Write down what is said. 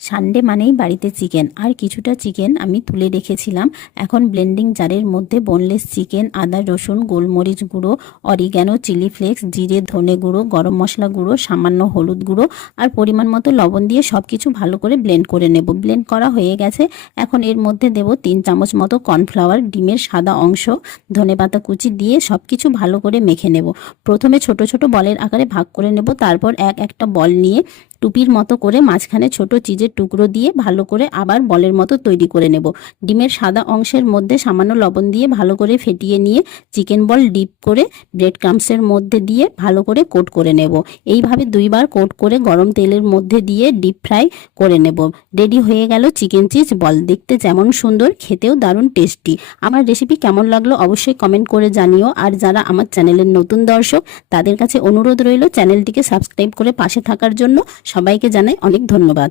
Sunday মানেই বাড়িতে chicken, আর কিছুটা চিকেন আমি তুলে রেখেছিলাম। এখন ব্লেন্ডিং জারের মধ্যে বোনলেস চিকেন, আদা রসুন, গোলমরিচ গুঁড়ো, অরিগ্যানো, চিলি ফ্লেক্স, জিরে ধনে গুঁড়ো, গরম মশলা গুঁড়ো, সামান্য হলুদ গুঁড়ো আর পরিমাণ মতো লবণ দিয়ে সব কিছু ভালো করে ব্লেন্ড করে নেব। ব্লেন্ড করা হয়ে গেছে। এখন এর মধ্যে দেব 3 চামচ মতো কর্নফ্লাওয়ার, ডিমের সাদা অংশ, ধনেপাতা কুচি দিয়ে সব কিছু ভালো করে মেখে নেব। প্রথমে ছোট ছোট বলের আকারে ভাগ করে নেব, তারপর একটা বল নিয়ে টুপির মতো করে মাঝখানে ছোট চিজের টুকরো দিয়ে ভালো করে আবার বলের মতো তৈরি করে নেব। ডিমের সাদা অংশের মধ্যে সামান্য লবণ দিয়ে ভালো করে ফেটিয়ে নিয়ে চিকেন বল ডিপ করে ব্রেড ক্রাম্বসের মধ্যে দিয়ে ভালো করে কোট করে নেব। এইভাবে 2বার কোট করে গরম তেলের মধ্যে দিয়ে ডিপ ফ্রাই করে নেব। রেডি হয়ে গেল চিকেন চিজ বল। দেখতে যেমন সুন্দর, খেতেও দারুণ টেস্টি। আমার রেসিপি কেমন লাগলো অবশ্যই কমেন্ট করে জানিও। আর যারা আমার চ্যানেলের নতুন দর্শক তাদের কাছে অনুরোধ রইল চ্যানেলটিকে সাবস্ক্রাইব করে পাশে থাকার জন্য। সবাইকে জানাই অনেক ধন্যবাদ।